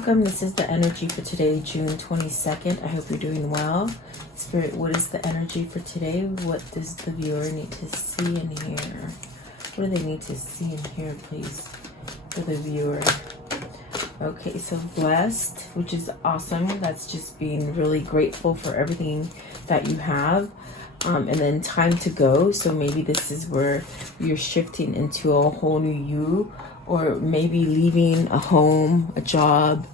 welcome. This is the energy for today, June 22nd. I hope you're doing well. Spirit, what is the energy for today? What does the viewer need to see and hear? What do they need to see and hear, please, for the viewer? Okay, so blessed, which is awesome. That's just being really grateful for everything that you have. And then time to go. So maybe this is where you're shifting into a whole new you, or maybe leaving a home, a job,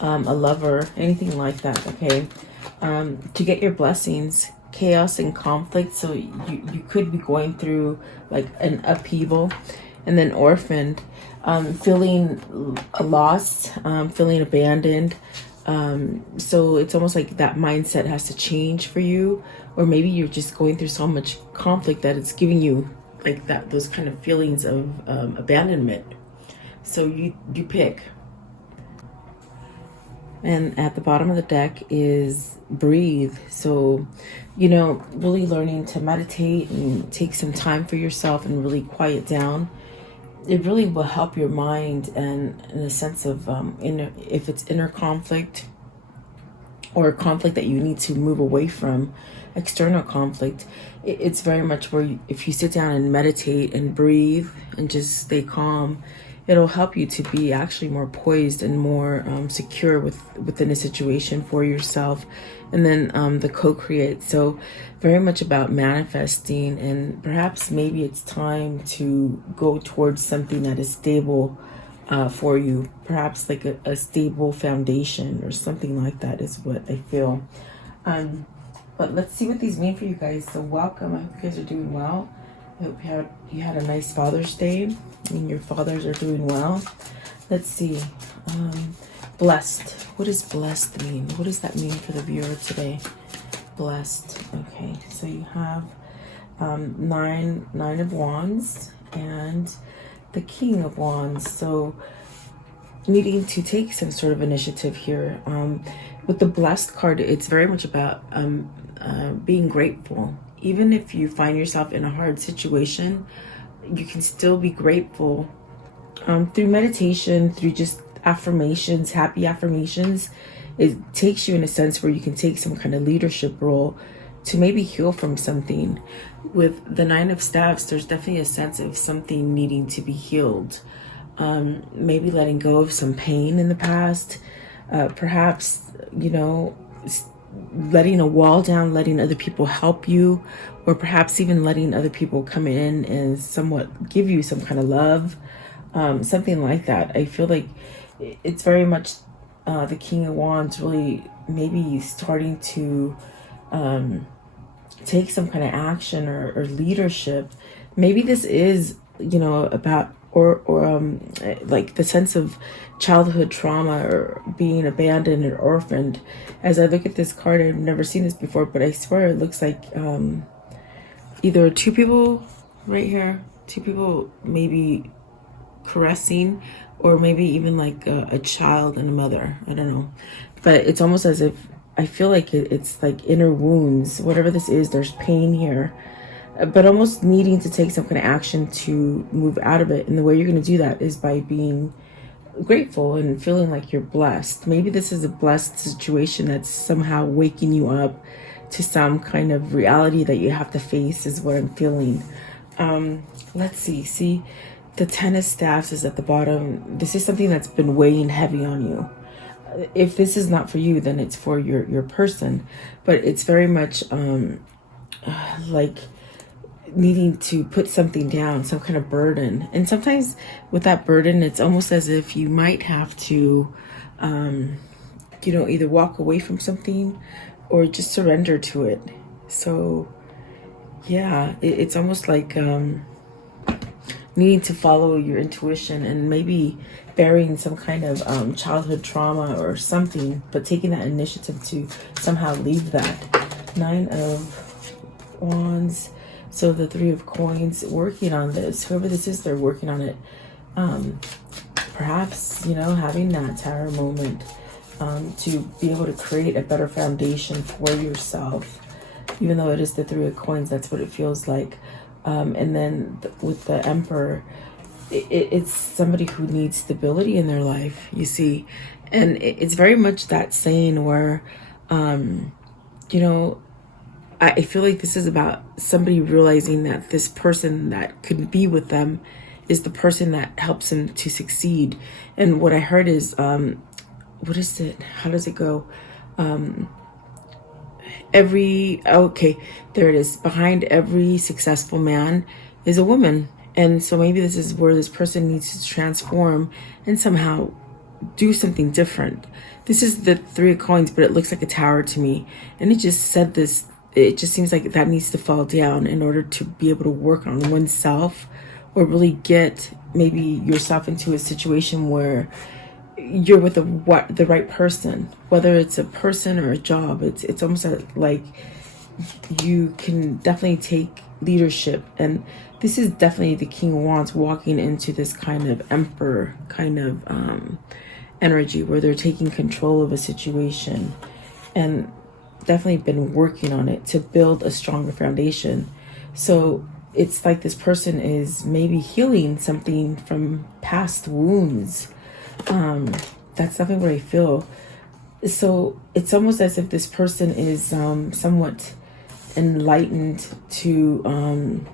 a lover, anything like that, okay? To get your blessings, chaos and conflict. So you could be going through like an upheaval. And then orphaned, feeling a loss, feeling abandoned. So it's almost like that mindset has to change for you, or maybe you're just going through so much conflict that it's giving you like that, those kind of feelings of abandonment. So you pick. And at the bottom of the deck is breathe. So, you know, really learning to meditate and take some time for yourself and really quiet down. It really will help your mind, and in a sense of if it's inner conflict or conflict that you need to move away from, external conflict, it's very much where if you sit down and meditate and breathe and just stay calm, it'll help you to be actually more poised and more secure within a situation for yourself. And then the co-create. So very much about manifesting, and perhaps maybe it's time to go towards something that is stable for you. Perhaps like a stable foundation or something like that is what I feel. But let's see what these mean for you guys. So welcome. I hope you guys are doing well. I hope you had a nice Father's Day and your fathers are doing well. Let's see. Blessed. What does blessed mean? What does that mean for the viewer today? Blessed. Okay, so you have nine of wands and the King of Wands. So needing to take some sort of initiative here. With the blessed card, it's very much about being grateful. Even if you find yourself in a hard situation, you can still be grateful through meditation, through just affirmations, happy affirmations. It takes you in a sense where you can take some kind of leadership role to maybe heal from something. With the Nine of Staffs, there's definitely a sense of something needing to be healed. Maybe letting go of some pain in the past. Perhaps, you know, letting a wall down, letting other people help you, or perhaps even letting other people come in and somewhat give you some kind of love, something like that. I feel like it's very much the King of Wands really maybe starting to take some kind of action or leadership. Maybe this is, you know, about or like the sense of childhood trauma or being abandoned or orphaned. As I look at this card, I've never seen this before, but I swear it looks like either two people right here, two people maybe caressing, or maybe even like a child and a mother. I don't know, but it's almost as if I feel like it's like inner wounds. Whatever this is, there's pain here, but almost needing to take some kind of action to move out of it. And the way you're going to do that is by being grateful and feeling like you're blessed. Maybe this is a blessed situation that's somehow waking you up to some kind of reality that you have to face, is what I'm feeling. Let's see, the Ten of Staffs is at the bottom. This is something that's been weighing heavy on you. If this is not for you, then it's for your person, but it's very much like needing to put something down, some kind of burden. And sometimes with that burden, it's almost as if you might have to, you know, either walk away from something or just surrender to it. So yeah, it's almost like needing to follow your intuition and maybe burying some kind of childhood trauma or something, but taking that initiative to somehow leave that. Nine of Wands. So the Three of Coins, working on this. Whoever this is, they're working on it. Perhaps, you know, having that tower moment to be able to create a better foundation for yourself. Even though it is the Three of Coins, that's what it feels like. And then with the Emperor, it's somebody who needs stability in their life, you see. And it's very much that saying where, you know, I feel like this is about somebody realizing that this person that could be with them is the person that helps them to succeed. And what I heard is, what is it? How does it go? Okay, there it is. Behind every successful man is a woman. And so maybe this is where this person needs to transform and somehow do something different. This is the Three of Coins, but it looks like a tower to me. And it just said this, it just seems like that needs to fall down in order to be able to work on oneself, or really get maybe yourself into a situation where you're with the right person, whether it's a person or a job. It's almost like you can definitely take leadership. And this is definitely the King of Wands walking into this kind of emperor kind of energy where they're taking control of a situation, and definitely been working on it to build a stronger foundation. So it's like this person is maybe healing something from past wounds. That's definitely what I feel. So it's almost as if this person is somewhat enlightened to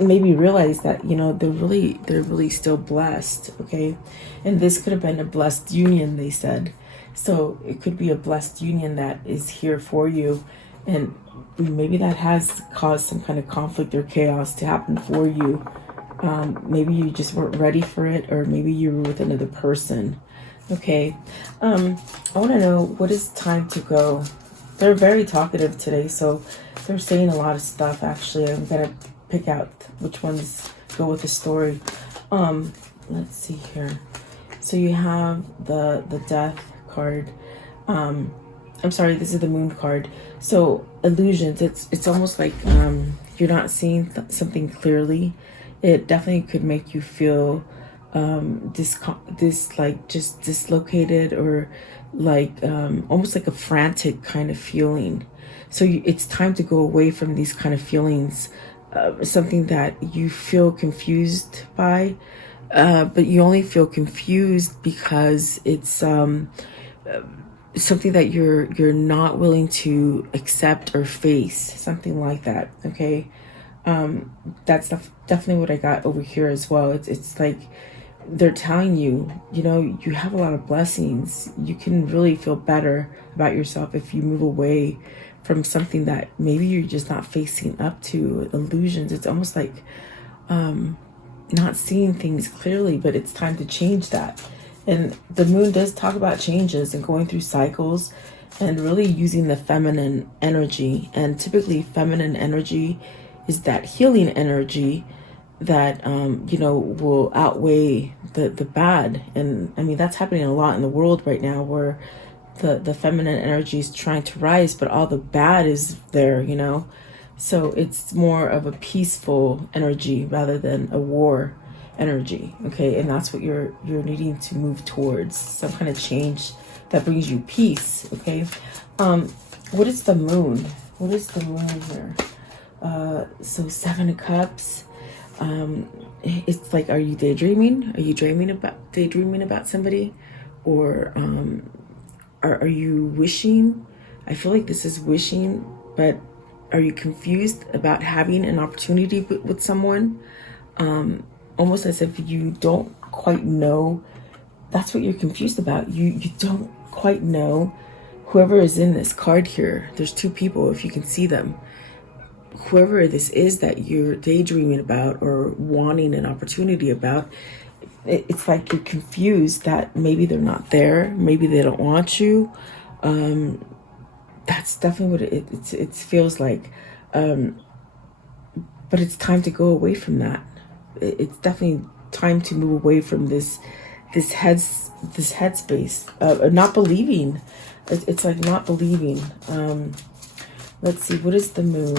maybe realize that, you know, they're really still blessed. Okay, and this could have been a blessed union, they said. So it could be a blessed union that is here for you, and maybe that has caused some kind of conflict or chaos to happen for you. Maybe you just weren't ready for it, or maybe you were with another person. Okay, I want to know, what is time to go? They're very talkative today, so they're saying a lot of stuff. Actually, I'm gonna pick out which ones go with the story. Let's see here. So you have the Death card. I'm sorry, this is the Moon card. So illusions, it's almost like you're not seeing something clearly. It definitely could make you feel like just dislocated, or like almost like a frantic kind of feeling. So it's time to go away from these kind of feelings, something that you feel confused by, but you only feel confused because it's something that you're not willing to accept or face, something like that. Okay, that's definitely what I got over here as well. It's like they're telling you, you know, you have a lot of blessings. You can really feel better about yourself if you move away from something that maybe you're just not facing up to. Illusions, it's almost like not seeing things clearly, but it's time to change that. And the Moon does talk about changes and going through cycles, and really using the feminine energy. And typically feminine energy is that healing energy that you know, will outweigh the bad. And I mean, that's happening a lot in the world right now, where the feminine energy is trying to rise, but all the bad is there, you know. So it's more of a peaceful energy rather than a war energy. Okay, and that's what you're needing to move towards, some kind of change that brings you peace. Okay, what is the Moon? What is the Moon here? So Seven of Cups. It's like, are you daydreaming? Are you daydreaming about somebody? Or are you wishing? I feel like this is wishing, but are you confused about having an opportunity with someone? Almost as if you don't quite know. That's what you're confused about. You don't quite know. Whoever is in this card here, there's two people, if you can see them. Whoever this is that you're daydreaming about or wanting an opportunity about, it's like you're confused that maybe they're not there, maybe they don't want you. That's definitely what it feels like. But it's time to go away from that. It's definitely time to move away from this headspace, not believing. It's like not believing. Let's see, what is the Moon?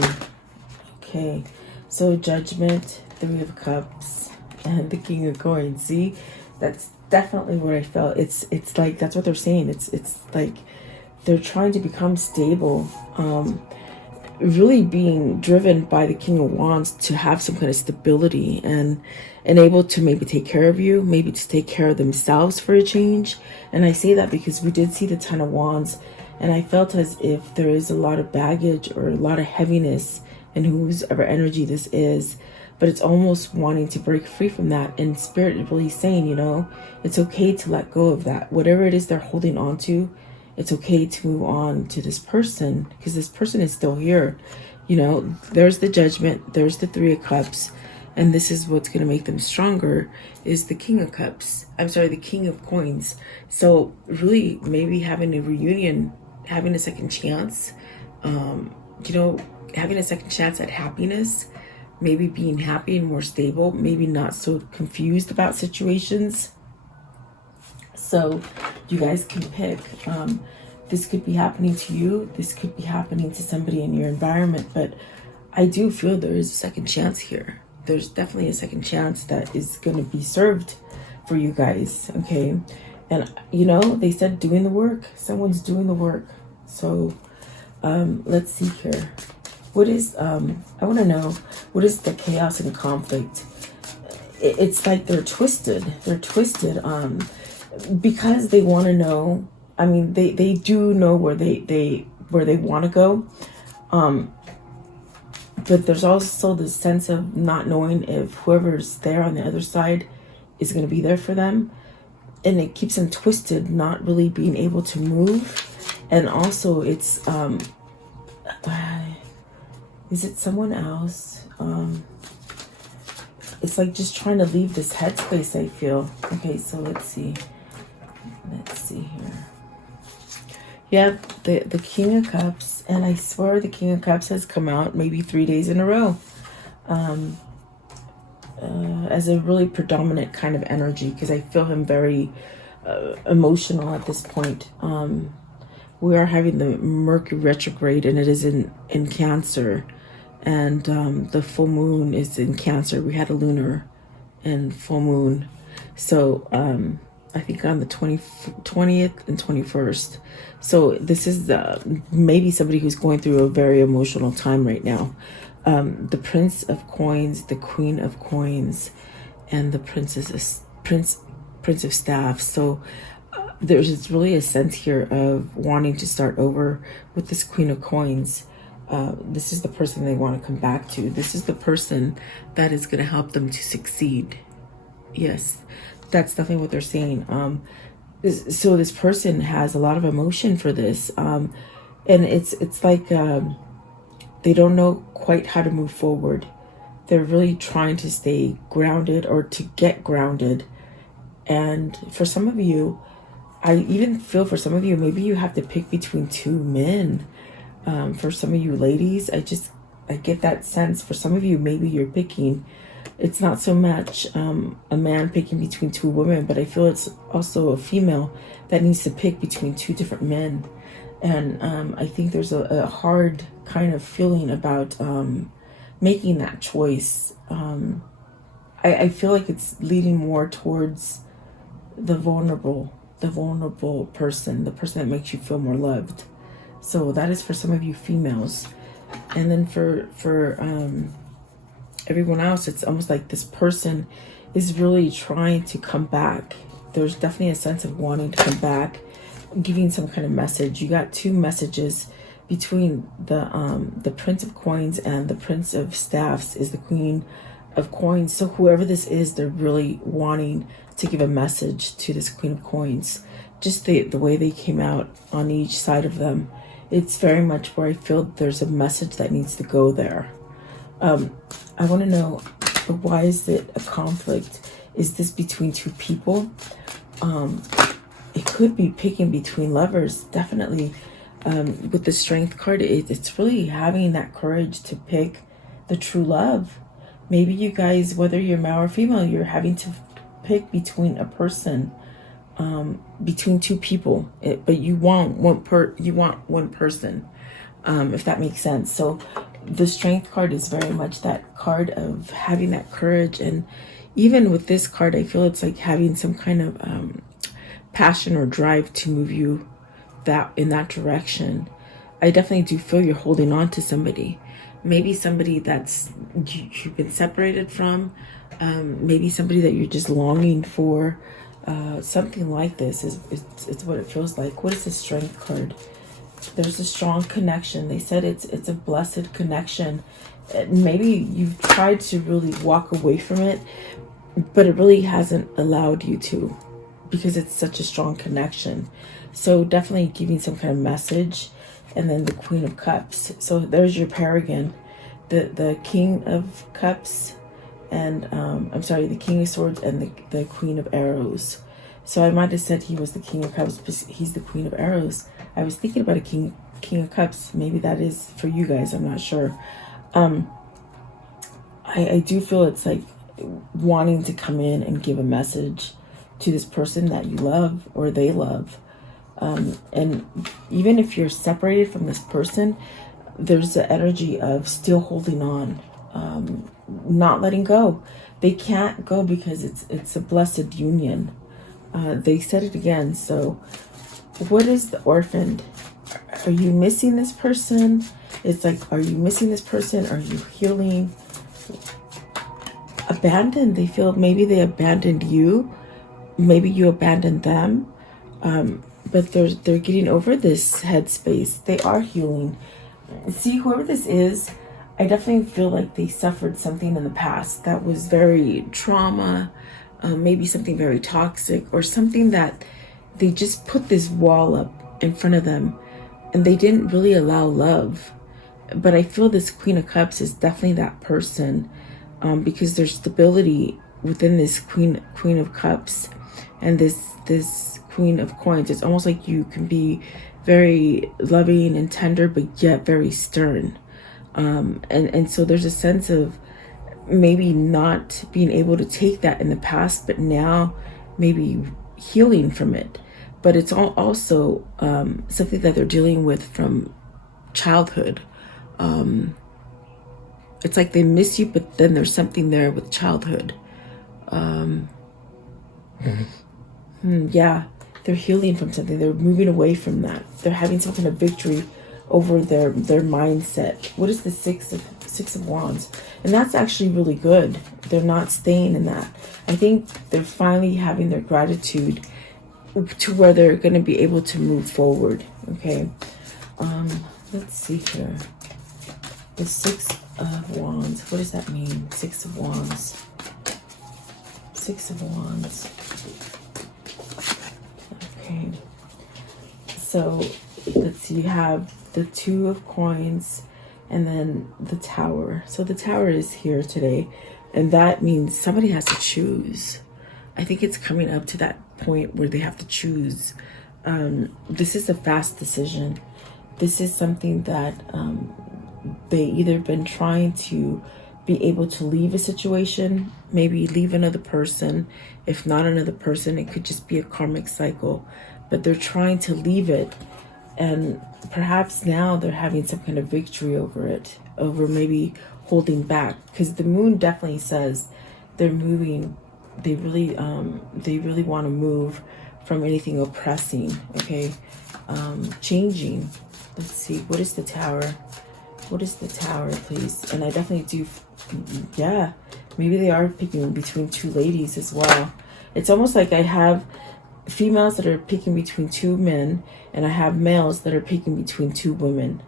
Okay, so Judgment, Three of Cups, and the King of Coins. See, that's definitely what I felt. It's like that's what they're saying. It's like they're trying to become stable. really being driven by the King of Wands to have some kind of stability and able to maybe take care of you, maybe to take care of themselves for a change. And I say that because we did see the Ten of Wands, and I felt as if there is a lot of baggage or a lot of heaviness in whose ever energy this is, but it's almost wanting to break free from that. And Spirit is really saying, you know, it's okay to let go of that. Whatever it is they're holding on to, it's okay to move on to this person, because this person is still here. You know, there's the Judgment, there's the Three of Cups, and this is what's going to make them stronger, is the King of Cups. I'm sorry, the King of Coins. So really maybe having a reunion, having a second chance, you know, having a second chance at happiness, maybe being happy and more stable, maybe not so confused about situations. So you guys can pick. This could be happening to you. This could be happening to somebody in your environment. But I do feel there is a second chance here. There's definitely a second chance that is going to be served for you guys. Okay. And, you know, they said doing the work. Someone's doing the work. So let's see here. What is, I want to know, what is the chaos and conflict? It's like they're twisted. They're twisted because they want to know. I mean, they do know where they want to go. But there's also this sense of not knowing if whoever's there on the other side is going to be there for them. And it keeps them twisted, not really being able to move. And also it's, is it someone else? It's like just trying to leave this headspace, I feel. Okay, so let's see. Let's see here. Yeah, the King of Cups. And I swear the King of Cups has come out maybe 3 days in a row. As a really predominant kind of energy, because I feel him very emotional at this point. We are having the Mercury retrograde, and it is in Cancer. And the full moon is in Cancer. We had a lunar and full moon. So I think on the 20th and 21st. So this is maybe somebody who's going through a very emotional time right now. The Prince of Coins, the Queen of Coins, and the Prince of Staffs. So there's really a sense here of wanting to start over with this Queen of Coins. This is the person they want to come back to. This is the person that is going to help them to succeed. Yes, that's definitely what they're saying. So this person has a lot of emotion for this. And it's like they don't know quite how to move forward. They're really trying to stay grounded or to get grounded. And for some of you, I even feel for some of you, maybe you have to pick between two men. For some of you ladies, I get that sense. For some of you, maybe you're picking, it's not so much a man picking between two women, but I feel it's also a female that needs to pick between two different men. And I think there's a hard kind of feeling about making that choice. I feel like it's leading more towards the vulnerable person, the person that makes you feel more loved. So that is for some of you females. And then for everyone else, it's almost like this person is really trying to come back. There's definitely a sense of wanting to come back, giving some kind of message. You got two messages between the Prince of Coins and the Prince of Staffs is the Queen of Coins. So whoever this is, they're really wanting to give a message to this Queen of Coins. Just the way they came out on each side of them, it's very much where I feel there's a message that needs to go there. I want to know, why is it a conflict? Is this between two people? It could be picking between lovers, definitely. With the Strength card, it's really having that courage to pick the true love. Maybe you guys, whether you're male or female, you're having to pick between a person, between two people, but you want one person, if that makes sense. So the Strength card is very much that card of having that courage. And even with this card, I feel it's like having some kind of passion or drive to move you in that direction. I definitely do feel you're holding on to somebody. Maybe somebody that's you've been separated from. Maybe somebody that you're just longing for. Something like this is it's what it feels like. What is the Strength card? There's a strong connection. They said it's a blessed connection. Maybe you've tried to really walk away from it, but it really hasn't allowed you to, because it's such a strong connection. So definitely giving some kind of message. And then the Queen of Cups. So there's your pair again. The King of Cups and I'm sorry, the King of Swords and the Queen of Arrows. So I might have said he was the King of Cups, but he's the Queen of Arrows. I was thinking about a King of Cups. Maybe that is for you guys. I'm not sure. I do feel it's like wanting to come in and give a message to this person that you love or they love. And even if you're separated from this person, there's the energy of still holding on, not letting go. They can't go because it's a blessed union. They said it again. So what is the orphaned? Are you missing this person? It's like, are you missing this person? Are you healing? Abandoned. They feel maybe they abandoned you. Maybe you abandoned them. But they're getting over this headspace. They are healing. See, whoever this is, I definitely feel like they suffered something in the past that was very trauma, maybe something very toxic, or something that they just put this wall up in front of them and they didn't really allow love. But I feel this Queen of Cups is definitely that person, because there's stability within this Queen of Cups and this Queen of Coins. It's almost like you can be very loving and tender, but yet very stern. And so there's a sense of maybe not being able to take that in the past, but now maybe healing from it. But it's also something that they're dealing with from childhood. It's like they miss you, but then there's something there with childhood. Yeah, they're healing from something. They're moving away from that. They're having some kind of victory over their mindset. What is the Six of Wands? And that's actually really good. They're not staying in that. I think they're finally having their gratitude to where they're going to be able to move forward. Okay. Let's see here. The Six of Wands. What does that mean? Six of Wands. Six of Wands. Okay. So let's see. You have the Two of Coins and then the Tower. So the Tower is here today, and that means somebody has to choose. I think it's coming up to that point where they have to choose. This is a fast decision. This is something that they either been trying to be able to leave a situation, maybe leave another person. If not another person, it could just be a karmic cycle, but they're trying to leave it. And perhaps now they're having some kind of victory over it, over maybe holding back, because the moon definitely says they're moving. They really want to move from anything oppressing. Okay. Changing. Let's see. What is the Tower? What is the Tower, please? And I definitely do. Yeah. Maybe they are picking between two ladies as well. It's almost like I have females that are picking between two men, and I have males that are picking between two women.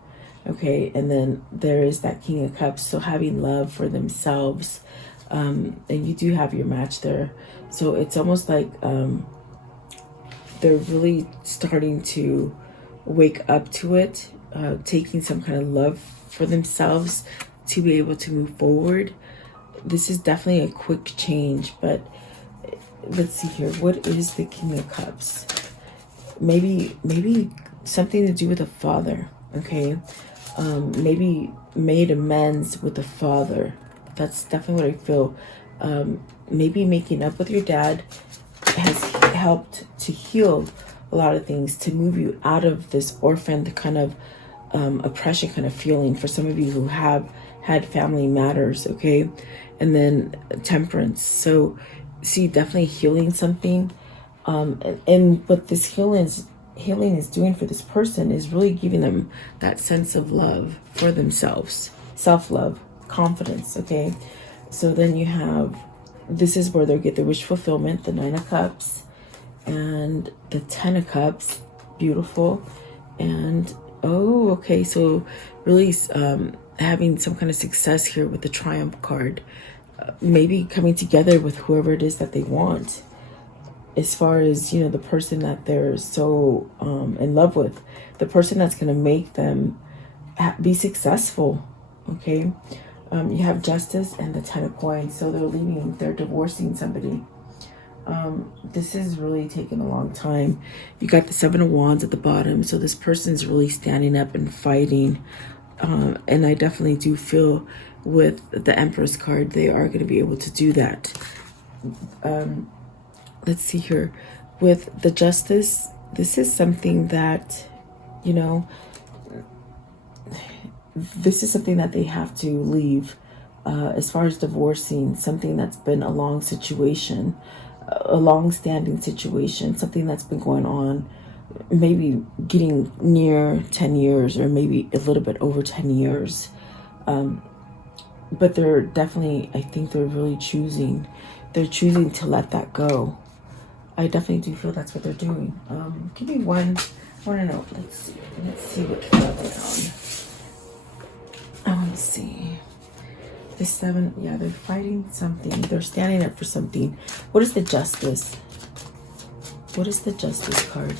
Okay. And then there is that King of Cups. So having love for themselves. And you do have your match there. So it's almost like they're really starting to wake up to it, taking some kind of love for themselves to be able to move forward. This is definitely a quick change, but let's see here. What is the King of Cups? Maybe something to do with a father. Okay. Maybe made amends with the father. That's definitely what I feel. Maybe making up with your dad has helped to heal a lot of things, to move you out of this orphaned kind of oppression kind of feeling for some of you who have had family matters. Okay. And then Temperance. So see, definitely healing something. And what this healing is doing for this person is really giving them that sense of love for themselves, self-love, confidence. Okay, so then you have, this is where they'll get the wish fulfillment, the 9 of Cups and the 10 of Cups. Beautiful. And oh, okay, so really having some kind of success here with the Triumph card, maybe coming together with whoever it is that they want, as far as, you know, the person that they're so in love with, the person that's going to make them be successful. Okay, you have Justice and the 10 of Coins, so they're divorcing somebody. This is really taking a long time. You got the 7 of Wands at the bottom, so this person's really standing up and fighting. And I definitely do feel with the Empress card, they are going to be able to do that. Let's see here. With the Justice, this is something that, you know, this is something that they have to leave. As far as divorcing, something that's been a long situation, a long-standing situation, something that's been going on, maybe getting near 10 years or maybe a little bit over 10 years. But they're definitely, I think they're really choosing to let that go. I definitely do feel that's what they're doing. Give me one. I want to know. Let's see what card they're on. I want to see. The 7, yeah, they're fighting something. They're standing up for something. What is the Justice? What is the Justice card?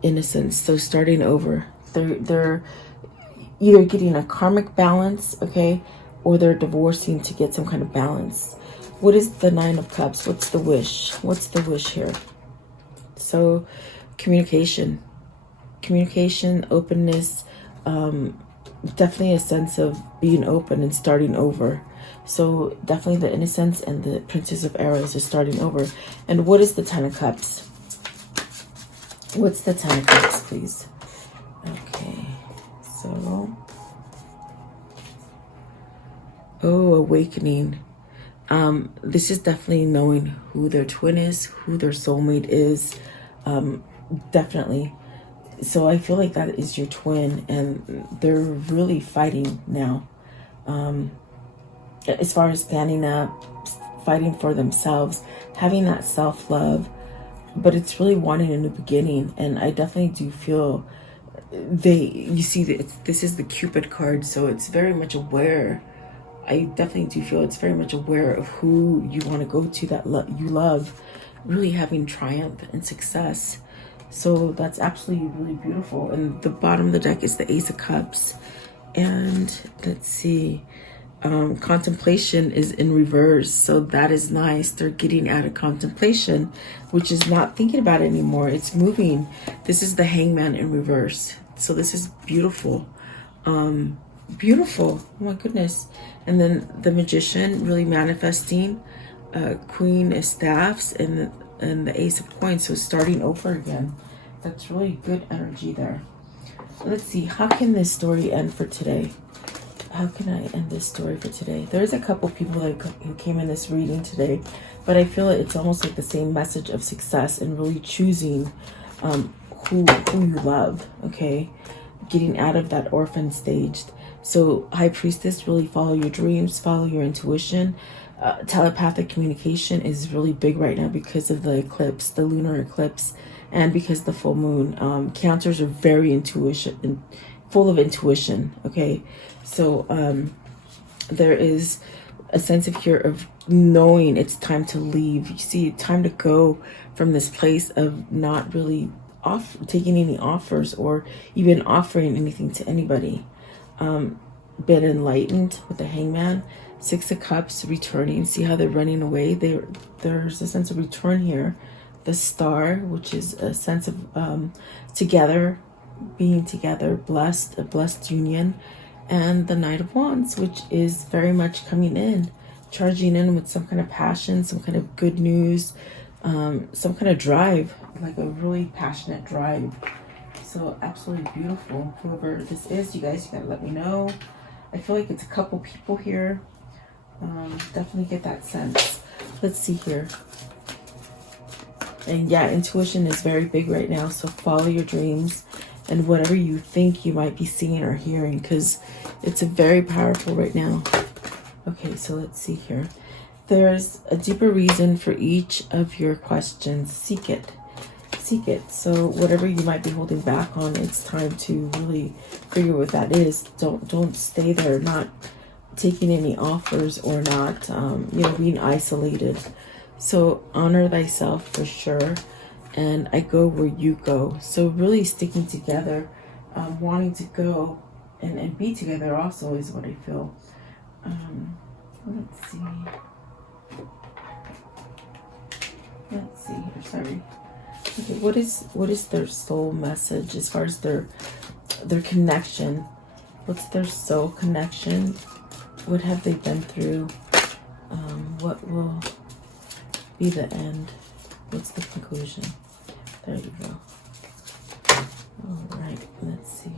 Innocence. So starting over. They're either getting a karmic balance, okay, or they're divorcing to get some kind of balance. What is the 9 of Cups? What's the wish? What's the wish here? So communication, openness, definitely a sense of being open and starting over. So definitely the Innocence and the Princess of Arrows is starting over. And what is the 10 of Cups? What's the 10 of Cups, please? Okay, so awakening. This is definitely knowing who their twin is, who their soulmate is. Definitely. So I feel like that is your twin, and they're really fighting now. As far as standing up, fighting for themselves, having that self-love, but it's really wanting a new beginning. And I definitely do feel you see that this is the Cupid card, so it's very much aware. I definitely do feel it's very much aware of who you want to go to, that you love, really having triumph and success. So that's absolutely really beautiful. And the bottom of the deck is the Ace of Cups. And let's see, contemplation is in reverse, so that is nice. They're getting out of contemplation, which is not thinking about it anymore. It's moving. This is the Hangman in reverse, so this is beautiful. Beautiful. Oh my goodness. And then the Magician, really manifesting, Queen of Staffs and the Ace of Coins, so starting over again. That's really good energy there. Let's see, how can this story end for today? How can I end this story for today? There's a couple people who came in this reading today, but I feel it's almost like the same message of success and really choosing who you love, okay? Getting out of that orphan stage. So High Priestess, really follow your dreams, follow your intuition. Telepathic communication is really big right now because of the eclipse, the lunar eclipse, and because the full moon. Cancers are very full of intuition, okay? So there is a sense of here of knowing it's time to leave. You see, time to go from this place of not really taking any offers or even offering anything to anybody. Been enlightened with the Hangman. 6 of Cups, returning. See how they're running away? There's a sense of return here. The Star, which is a sense of together, being together, blessed, a blessed union. And the Knight of Wands, which is very much coming in, charging in with some kind of passion, some kind of good news, some kind of drive, like a really passionate drive. So absolutely beautiful. Whoever this is, you guys, you gotta let me know. I feel like it's a couple people here. Definitely get that sense. Let's see here. And yeah, intuition is very big right now. So follow your dreams and whatever you think you might be seeing or hearing, because it's a very powerful right now. Okay, so let's see here. There's a deeper reason for each of your questions. Seek it. Seek it. So whatever you might be holding back on, it's time to really figure what that is. Don't stay there, not taking any offers or not, being isolated. So honor thyself for sure. And I go where you go. So really sticking together, wanting to go and be together also is what I feel. Let's see. Let's see here. Sorry. Okay, what is their soul message as far as their connection? What's their soul connection? What have they been through? What will be the end? What's the conclusion? There you go. All right, let's see.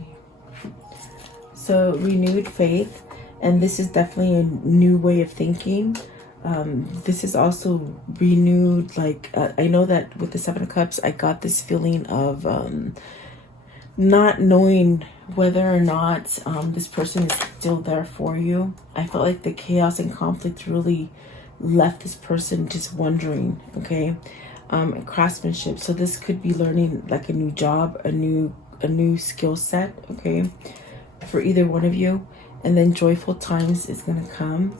So renewed faith, and this is definitely a new way of thinking. This is also renewed, I know that with the Seven of Cups, I got this feeling of not knowing whether or not this person is still there for you. I felt like the chaos and conflict really left this person just wondering, okay? Craftsmanship. So this could be learning like a new job, a new skill set, okay, for either one of you. And then joyful times is going to come.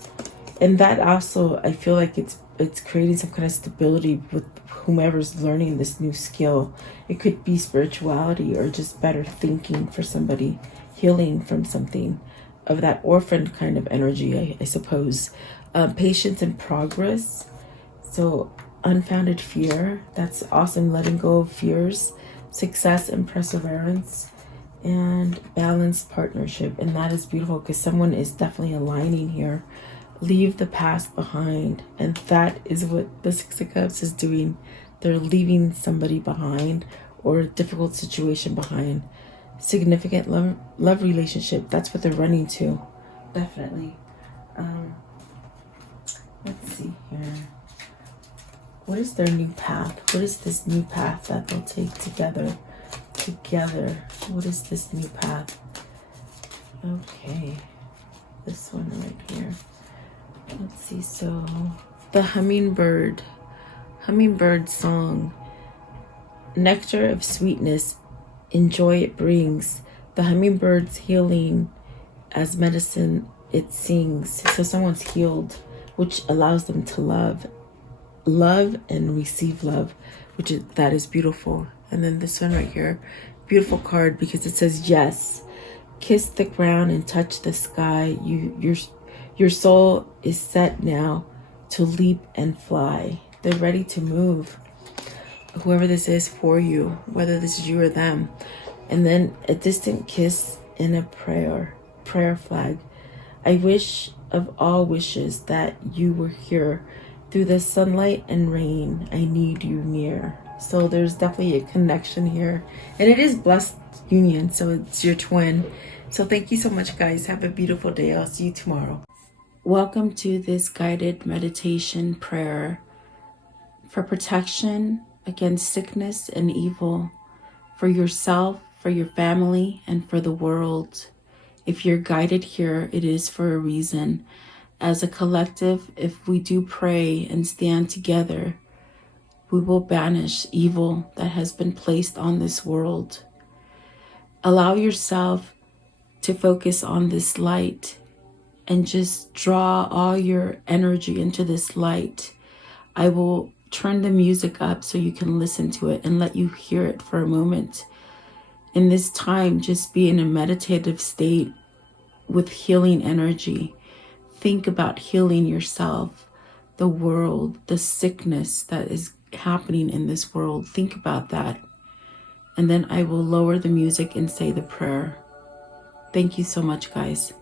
And that also, I feel like it's creating some kind of stability with whomever's learning this new skill. It could be spirituality or just better thinking for somebody, healing from something of that orphan kind of energy, I suppose. Patience and progress. So unfounded fear. That's awesome. Letting go of fears. Success and perseverance. And balanced partnership. And that is beautiful because someone is definitely aligning here. Leave the past behind. And that is what the Six of Cups is doing. They're leaving somebody behind or a difficult situation behind. Significant love relationship. That's what they're running to. Definitely. Let's see here. What is their new path? What is this new path that they'll take together? What is this new path? Okay. This one right here. Let's see. So the hummingbird song. Nectar of sweetness, enjoy it brings. The hummingbird's healing as medicine it sings. So someone's healed, which allows them to love and receive love, that is beautiful. And then this one right here, beautiful card because it says yes. Kiss the ground and touch the sky. Your soul is set now to leap and fly. They're ready to move. Whoever this is for you, whether this is you or them. And then a distant kiss in a prayer flag. I wish of all wishes that you were here. Through the sunlight and rain, I need you near. So there's definitely a connection here. And it is blessed union, so it's your twin. So thank you so much, guys. Have a beautiful day. I'll see you tomorrow. Welcome to this guided meditation prayer for protection against sickness and evil, for yourself, for your family, and for the world. If you're guided here, it is for a reason. As a collective, if we do pray and stand together, we will banish evil that has been placed on this world. Allow yourself to focus on this light and just draw all your energy into this light. I will turn the music up so you can listen to it and let you hear it for a moment. In this time, just be in a meditative state with healing energy. Think about healing yourself, the world, the sickness that is happening in this world. Think about that. And then I will lower the music and say the prayer. Thank you so much, guys.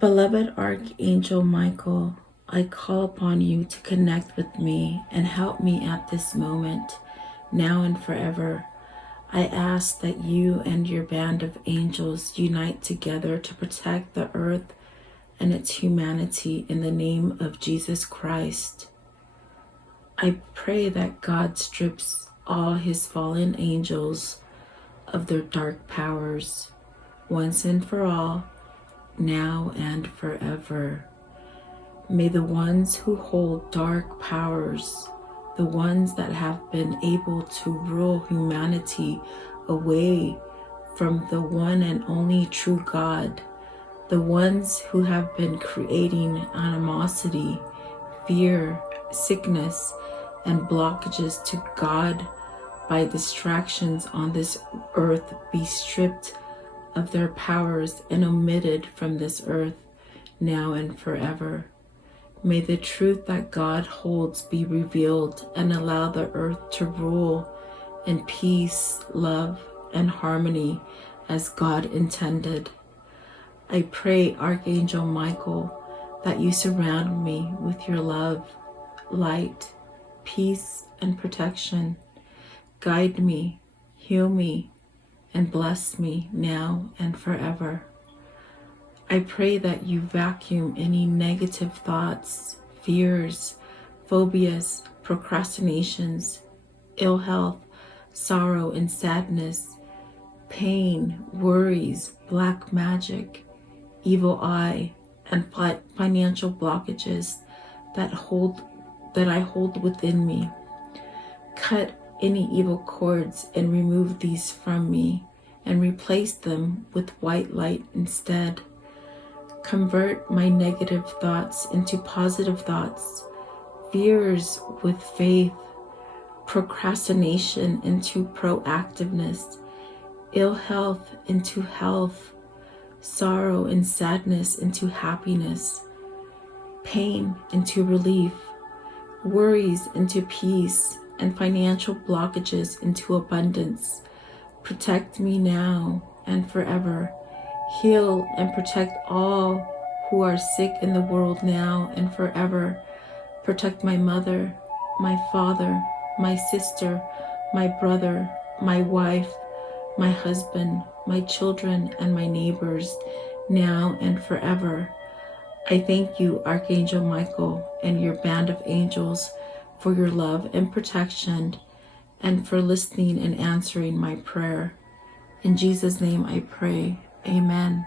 Beloved Archangel Michael, I call upon you to connect with me and help me at this moment, now and forever. I ask that you and your band of angels unite together to protect the earth and its humanity in the name of Jesus Christ. I pray that God strips all his fallen angels of their dark powers, once and for all, now and forever. May the ones who hold dark powers, the ones that have been able to rule humanity away from the one and only true God, the ones who have been creating animosity, fear, sickness, and blockages to God by distractions on this earth be stripped of their powers and omitted from this earth now and forever. May the truth that God holds be revealed and allow the earth to rule in peace, love, and harmony as God intended. I pray, Archangel Michael, that you surround me with your love, light, peace, and protection. Guide me, heal me, and bless me now and forever. I pray that you vacuum any negative thoughts, fears, phobias, procrastinations, ill health, sorrow and sadness, pain, worries, black magic, evil eye, and financial blockages that I hold within me. Cut any evil cords and remove these from me and replace them with white light instead. Convert my negative thoughts into positive thoughts, fears with faith, procrastination into proactiveness, ill health into health, sorrow and sadness into happiness, pain into relief, worries into peace, and financial blockages into abundance. Protect me now and forever. Heal and protect all who are sick in the world now and forever. Protect my mother, my father, my sister, my brother, my wife, my husband, my children, and my neighbors now and forever. I thank you, Archangel Michael, and your band of angels for your love and protection and for listening and answering my prayer. In Jesus' name I pray. Amen.